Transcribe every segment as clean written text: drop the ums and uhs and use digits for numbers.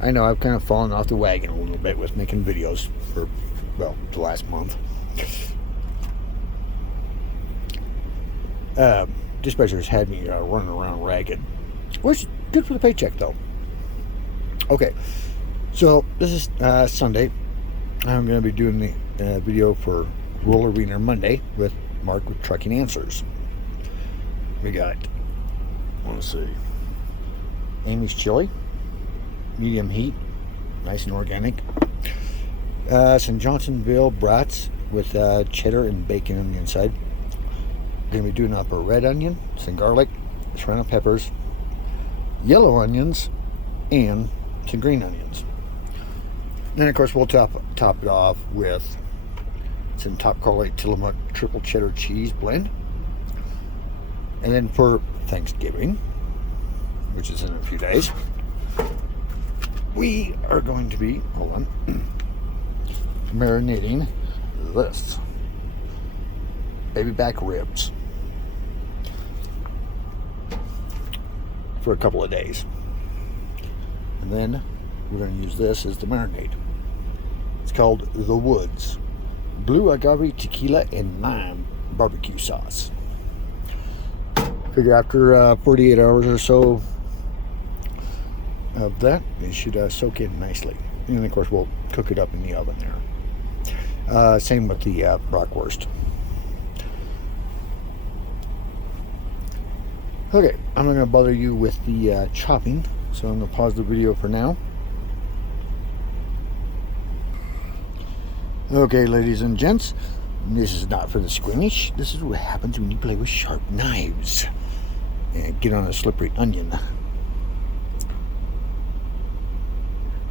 I know I've kind of fallen off the wagon a little bit with making videos for, well, the last month. Dispatchers had me running around ragged, which is good for the paycheck, though. Okay, so this is Sunday. I'm going to be doing the video for Roller Wiener Monday with Mark with Trucking Answers. We got, let's see, Amy's chili, medium heat, nice and organic. Some Johnsonville brats with cheddar and bacon on the inside. Going to be doing up a red onion, some garlic, serrano peppers, yellow onions, and some green onions. Then, of course, we'll top it off with some top quality Tillamook triple cheddar cheese blend. And then for Thanksgiving, which is in a few days, we are going to be, hold on, marinating this baby back ribs for a couple of days. And then we're going to use this as the marinade. It's called The Woods Blue Agave Tequila and Lime Barbecue Sauce. Figure after 48 hours or so of that, it should soak in nicely. And of course, we'll cook it up in the oven there. Same with the bratwurst. Okay, I'm not going to bother you with the chopping, so I'm going to pause the video for now. Okay, ladies and gents, this is not for the squeamish. This is what happens when you play with sharp knives and get on a slippery onion.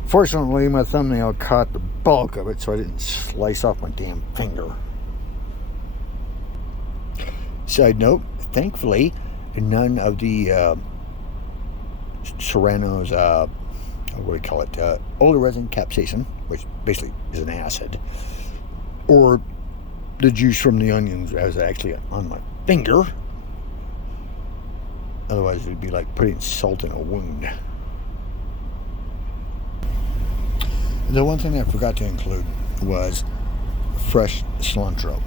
Fortunately, my thumbnail caught the bulk of it, so I didn't slice off my damn finger. Side note, thankfully, none of the Serrano's, what do you call it, older resin capsaicin, which basically is an acid, or the juice from the onions was actually on my finger. Otherwise, it would be like putting salt in a wound. The one thing I forgot to include was fresh cilantro.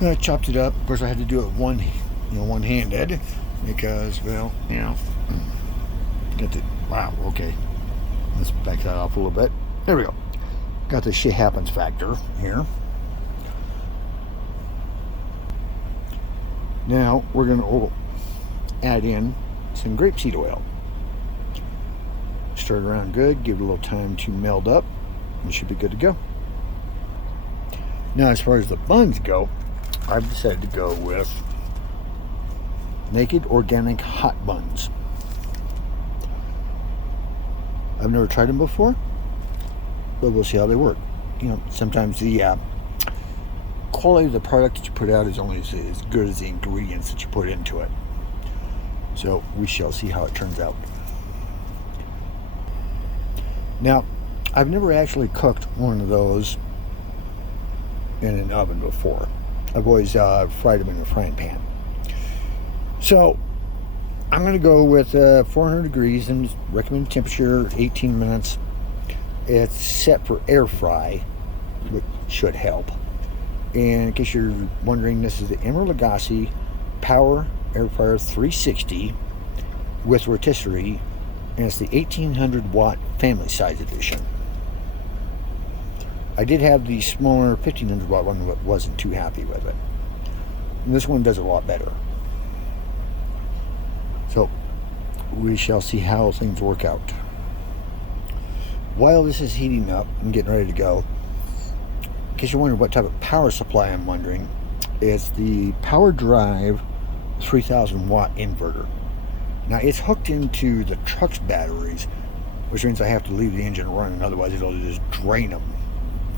I chopped it up. Of course, I had to do it one-handed because, well, get the, wow, okay. Let's back that off a little bit. There we go. Got the shit happens factor here. Now, we're going to add in some grapeseed oil. Stir it around good, give it a little time to meld up, and it should be good to go. Now, as far as the buns go, I've decided to go with Naked Organic Hot Buns. I've never tried them before, but we'll see how they work. Sometimes the quality of the product that you put out is only as good as the ingredients that you put into it. So we shall see how it turns out. Now, I've never actually cooked one of those in an oven before. I've always fried them in a frying pan. So I'm going to go with 400 degrees and recommended temperature 18 minutes. It's set for air fry, which should help. And in case you're wondering, this is the Emerald Lagasse Power Air Fryer 360 with rotisserie, and it's the 1800 watt family size edition. I did have the smaller 1500 watt one, but wasn't too happy with it. And this one does a lot better. So we shall see how things work out. While this is heating up and getting ready to go, in case you're wondering what type of power supply I'm wondering, it's the Power Drive 3000 watt inverter. Now, it's hooked into the truck's batteries, which means I have to leave the engine running, otherwise it'll just drain them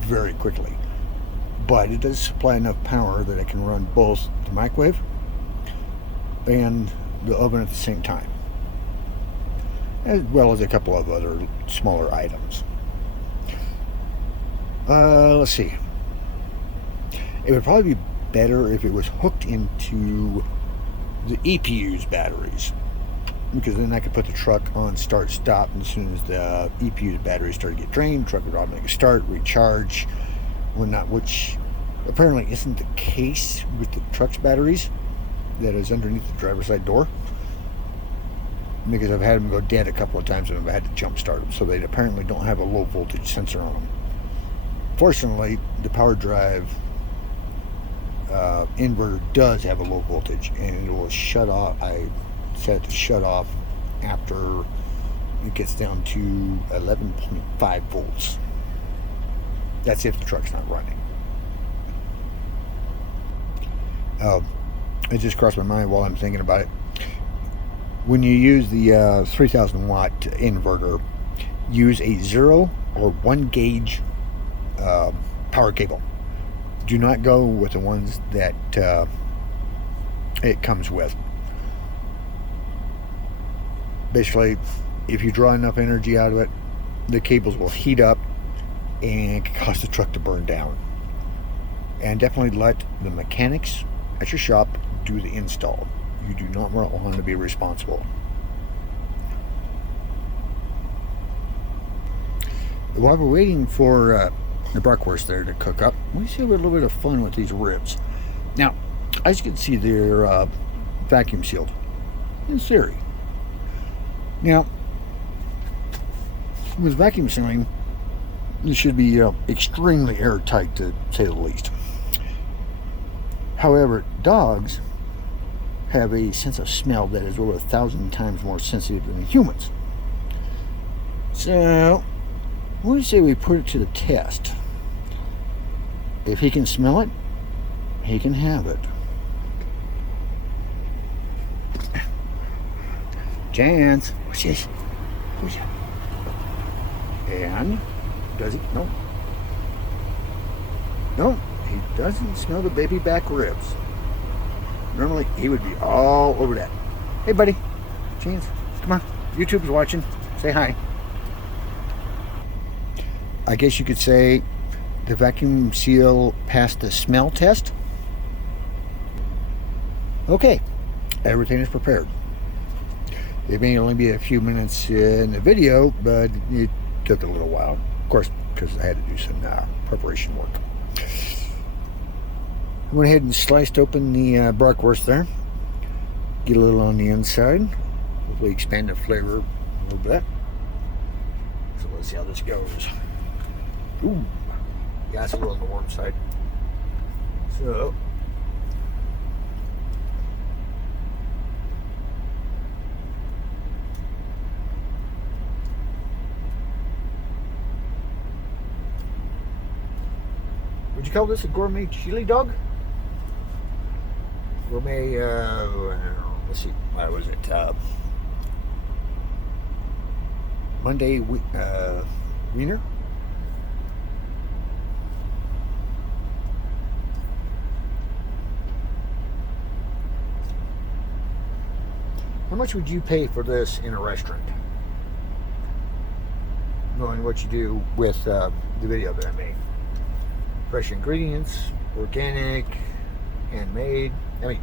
very quickly. But it does supply enough power that it can run both the microwave and the oven at the same time, as well as a couple of other smaller items. Let's see. It would probably be better if it was hooked into the EPU's batteries. because then I could put the truck on start stop, and as soon as the EPU battery started to get drained, the truck would automatically start, recharge, whatnot, which apparently isn't the case with the truck's batteries that is underneath the driver's side door, because I've had them go dead a couple of times and I've had to jump start them, so they apparently don't have a low voltage sensor on them. Fortunately, the power drive inverter does have a low voltage, and it will shut off. I set it to shut off after it gets down to 11.5 volts. That's if the truck's not running. It just crossed my mind while I'm thinking about it. When you use the 3000 watt inverter, use a 0 or 1 gauge power cable. Do not go with the ones that it comes with. Basically, if you draw enough energy out of it, the cables will heat up and cause the truck to burn down. And definitely let the mechanics at your shop do the install. You do not want to be responsible. While we're waiting for the bratwurst there to cook up, we see a little bit of fun with these ribs. Now, as you can see, they're vacuum sealed in theory. Now, with vacuum sealing, it should be extremely airtight, to say the least. However, dogs have a sense of smell that is over 1,000 times more sensitive than humans. So, what do you say we put it to the test? If he can smell it, he can have it. Chance. What's this? Who's that? And does he? No. No, he doesn't smell the baby back ribs. Normally, he would be all over that. Hey, buddy. Chance, come on. YouTube's watching. Say hi. I guess you could say the vacuum seal passed the smell test. Okay, everything is prepared. It may only be a few minutes in the video, but it took a little while. Of course, because I had to do some preparation work. I went ahead and sliced open the bratwurst there. Get a little on the inside. Hopefully expand the flavor a little bit. So let's see how this goes. Ooh, yeah, it's a little on the warm side. So, would you call this a gourmet Chillidog? Gourmet, let's see, what was it? Monday, Wiener? How much would you pay for this in a restaurant? Knowing what you do with the video that I made. Fresh ingredients, organic, handmade. I mean,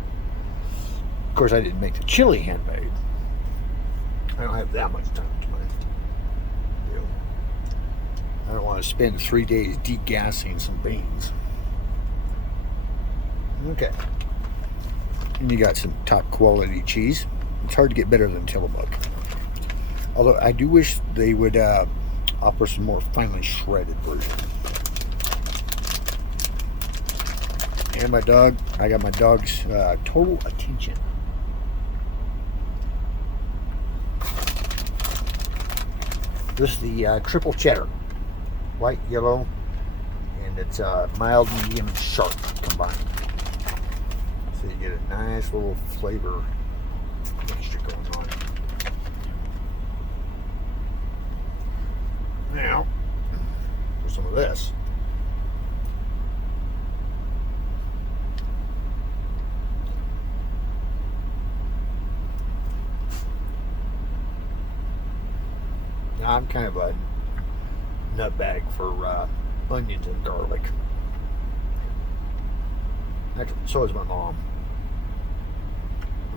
of course I didn't make the chili handmade. I don't have that much time to I don't want to spend 3 days degassing some beans. Okay. And you got some top quality cheese. It's hard to get better than Tillamook. Although I do wish they would offer some more finely shredded version. And my dog, I got my dog's total attention. This is the triple cheddar. White, yellow, and it's mild, medium, and sharp combined. So you get a nice little flavor mixture going on. Now, for some of this. Now, I'm kind of a nutbag for onions and garlic. Actually, so is my mom.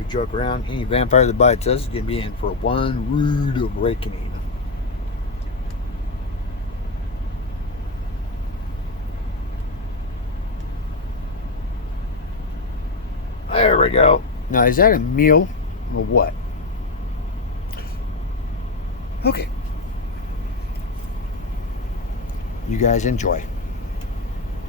We joke around. Any vampire that bites us is going to be in for one rude awakening. There we go. Now, is that a meal or what? Okay. You guys enjoy.